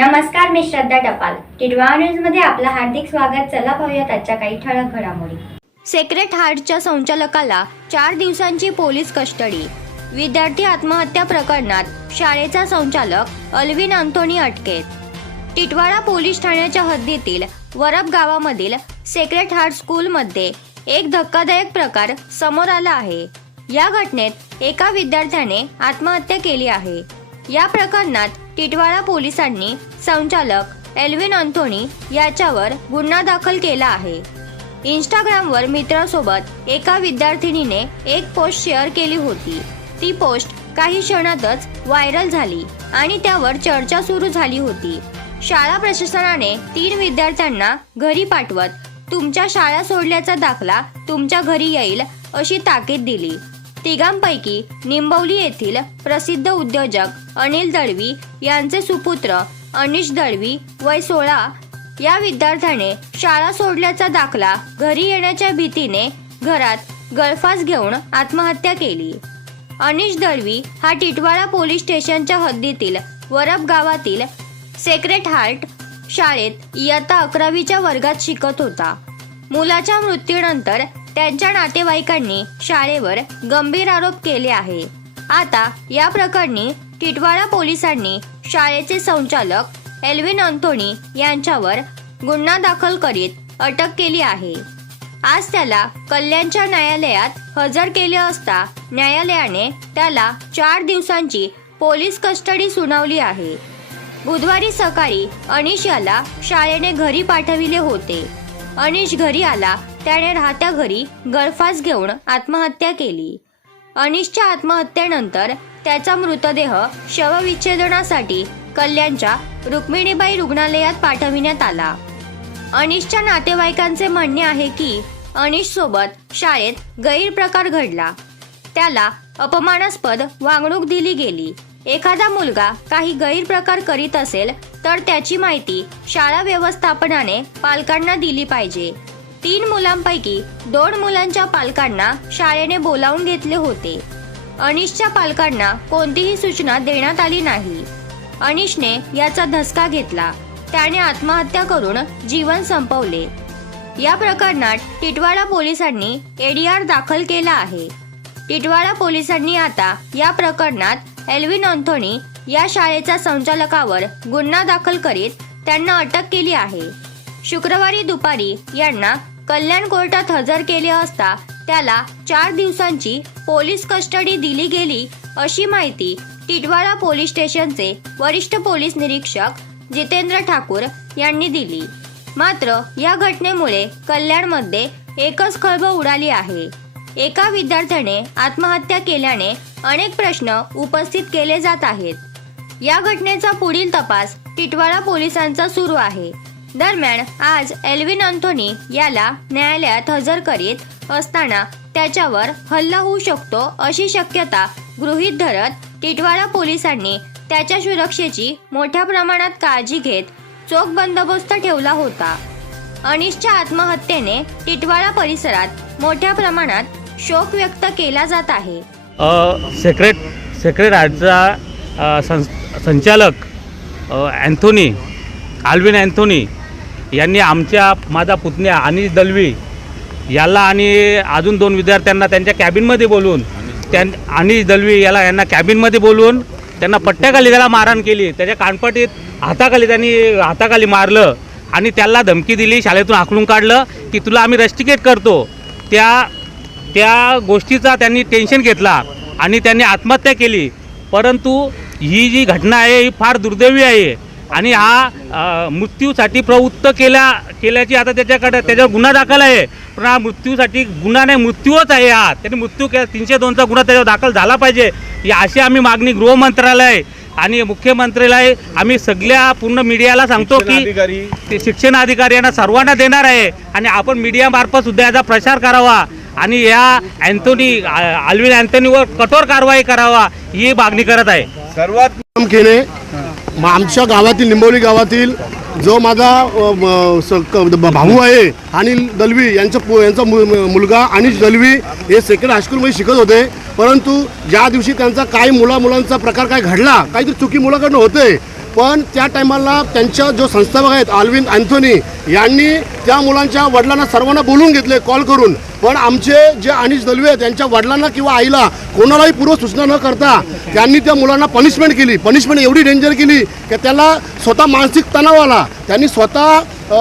नमस्कार मी श्रद्धा टपाल. टिडवा न्यूजमध्ये आपलं हार्दिक स्वागत. चला पाहूयात आजच्या काही ठळक घडामोडी. सेक्रेट हार्टच्या संचालकाला चार दिवसांची पोलीस कस्टडी. विद्यार्थी आत्महत्या प्रकरणात शाळेचा संचालक अल्विन अंथोनी अटकेत. टिटवाळा पोलीस ठाण्याच्या हद्दीतील वरब गावामधील सेक्रेट हार्ट स्कूलमध्ये एक धक्कादायक प्रकार समोर आला आहे. या घटनेत एका विद्यार्थ्याने आत्महत्या केली आहे. या प्रकरणात टिटवाळा पोलिसांनी संचालक एल्विन अंथोनी याच्यावर गुन्हा दाखल केला आहे. इंस्टाग्रामवर मित्रासोबत एका विद्यार्थिनीने एक पोस्ट शेअर केली होती. ती पोस्ट काही क्षणातच व्हायरल झाली आणि त्यावर चर्चा सुरू झाली होती. शाळा प्रशासनाने तीन विद्यार्थ्यांना घरी पाठवत तुमच्या शाळा सोडल्याचा दाखला तुमच्या घरी येईल अशी ताकीद दिली. तिघांपैकी निंबवली येथील प्रसिद्ध उद्योजक अनिल दळवी यांचे सुपुत्र अनिश दळवी वय सोळा या विद्यार्थ्याने शाळा सोडल्याचा दाखला घरी येण्याच्या भीतीने घरात गळफास घेऊन आत्महत्या केली. अनिश दळवी हा टिटवाळा पोलीस स्टेशनच्या हद्दीतील वरब गावातील सेक्रेट हार्ट शाळेत इयत्ता अकरावीच्या वर्गात शिकत होता. मुलाच्या मृत्यूनंतर त्यांच्या नातेवाईकांनी शाळेवर गंभीर आरोप केले आहे. आता या प्रकरणी टिटवाळा पोलिसांनी शाळेचे संचालक एल्विन अंथोनी यांच्यावर गुन्हा दाखल करीत अटक केली आहे. आज त्याला कल्याणच्या न्यायालयात हजर केले असता न्यायालयाने त्याला चार दिवसांची पोलीस कस्टडी सुनावली आहे. बुधवारी सकाळी अनिश याला शाळेने घरी पाठविले होते. अनिश घरी आला त्याने राहत्या घरी गळफास घेऊन आत्महत्या केली. अनिशच्या आत्महत्येनंतर त्याचा मृतदेह शवविच्छेदनासाठी कल्याणच्या रुक्मिणीबाई रुग्णालयात पाठविण्यात आला. अनिशच्या नातेवाईकांचे म्हणणे आहे की अनिश सोबत शाळेत गैरप्रकार घडला. त्याला अपमानास्पद वागणूक दिली गेली. एखादा मुलगा काही गैरप्रकार करीत असेल तर त्याची माहिती शाळा व्यवस्थापनाने पालकांना दिली पाहिजे. तीन मुलांपैकी दोन मुलांच्या पालकांना शाळेने बोलावून घेतले होते. अनिशच्या पालकांना कोणतीही सूचना देण्यात आली नाही. अनिशने याचा धसका घेतला. त्याने आत्महत्या करून जीवन संपवले. या प्रकरणात टिटवाळा पोलिसांनी एडीआर दाखल केला आहे. टिटवाळा पोलिसांनी आता या प्रकरणात एल्विन अँथोनी या शाळेच्या संचालकावर गुन्हा दाखल करीत त्यांना अटक केली आहे. शुक्रवारी दुपारी यांना कल्याण कोर्टात हजर केले असता त्याला चार दिवसांची पोलीस कस्टडी दिली गेली अशी माहिती टिटवाळा पोलीस स्टेशनचे वरिष्ठ पोलीस निरीक्षक जितेंद्र ठाकूर यांनी दिली. मात्र या घटनेमुळे कल्याणमध्ये एकच खळबळ उडाली आहे. एका विद्यार्थ्याने आत्महत्या केल्याने अनेक प्रश्न उपस्थित केले जात आहेत. या घटनेचा पुढील तपास टिटवाळा पोलिसांचा सुरू आहे. दरम्यान आज एल्विन अँथोनी याला न्यायालयात हजर करीत असताना त्याच्यावर हल्ला होऊ शकतो अशी शक्यता गृहीत धरत टिटवाळा पोलिसांनी त्याच्या सुरक्षेची मोठ्या प्रमाणात काळजी घेत चोख बंदोबस्त ठेवला होता. अनिशच्या आत्महत्येने टिटवाळा परिसरात मोठ्या प्रमाणात शोक व्यक्त केला जात आहे. सेक्रेट सेक्रेट आर्टचा सं संचालक अँथोनी आल्विन अँथोनी यांनी आमच्या माझा पुतण्या अनिश दलवी याला आणि अजून दोन विद्यार्थ्यांना त्यांच्या कॅबिनमध्ये बोलवून त्यां अनिश दलवी याला यांना कॅबिनमध्ये बोलवून त्यांना पट्ट्याखाली त्याला मारहाण केली. त्याच्या कानपटीत हाताखाली त्यांनी हाताखाली मारलं आणि त्याला धमकी दिली शाळेतून आखलून काढलं की तुला आम्ही रस्टिकेट करतो. त्या त्या गोष्टीचा त्यांनी टेन्शन घेतला आणि त्यांनी आत्महत्या केली. परंतु ही जी घटना आहे ही फार दुर्दैवी आहे. आणि हा मृत्यूसाठी प्रवृत्त केल्या केल्याची आता त्याच्याकडे त्याच्यावर गुन्हा दाखल आहे. पण हा मृत्यूसाठी गुन्हा नाही मृत्यूच आहे हा. त्यांनी मृत्यू केला तीनशे दोनचा गुन्हा त्याच्यावर दाखल झाला पाहिजे. ही अशी आम्ही मागणी गृहमंत्रालय आणि मुख्यमंत्र्याला आम्ही सगळ्या पूर्ण मीडियाला सांगतो की ते शिक्षण अधिकारी यांना सर्वांना देणार आहे. आणि आपण मीडियामार्फत सुद्धा याचा प्रचार करावा. आणि या अँथोनी आल्विन अँथोनीवर कठोर कारवाई करावा ही मागणी करत आहे. सर्वात म- आमच्या गावातील निंबोली गावातील जो माझा स- क- भाऊ आहे अनिल दलवी यांचा पु- यांचा मु- मुलगा अनिश दलवी हे सेकंड हायस्कूलमध्ये शिकत होते. परंतु ज्या दिवशी त्यांचा काही मुला मुलांचा प्रकार काय घडला काहीतरी चुकी मुलाकडनं होते पण त्या टायमाला त्यांच्या जो संस्थापक आहेत आल्विन अँथोनी यांनी त्या मुलांच्या वडिलांना सर्वांना बोलून घेतले कॉल करून. पण आमचे जे अनिश दलवे आहेत त्यांच्या वडिलांना किंवा आईला कोणालाही पूर्व सूचना न करता त्यांनी त्या मुलांना पनिशमेंट केली. पनिशमेंट एवढी डेंजर केली की त्याला स्वतः मानसिक तणाव आला. त्यांनी स्वतः अ,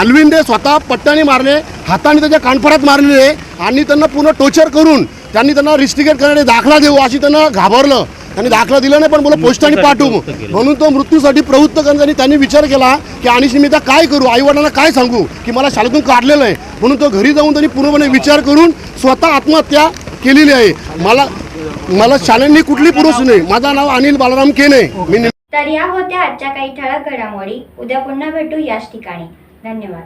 आल्विनने स्वतः पट्ट्याने मारले हाताने त्याच्या कानफडात मारले आणि त्यांना पूर्ण टोचर करून त्यांनी त्यांना रिस्टिकेट करण्याने दाखला देऊ अशी त्यांना घाबरलं. त्यांनी दाखला दिला नाही पण मला पोस्टाने पाठवू. म्हणून तो मृत्यूसाठी प्रवृत्त करण्यासाठी त्यांनी विचार केला की आणि मी आता काय करू? आई वडिलांना काय सांगू? की मला शाळेतून काढलेलं आहे. म्हणून तो घरी जाऊन त्यांनी पूर्णपणे विचार करून स्वतः आत्महत्या केलेली आहे. मला मला शाळांनी कुठली पुरुष नाही. माझं नाव अनिल बालाराम केने मी तर या होत्या आजच्या काही ठळक घडामोडी. उद्या पुन्हा भेटू याच ठिकाणी. धन्यवाद.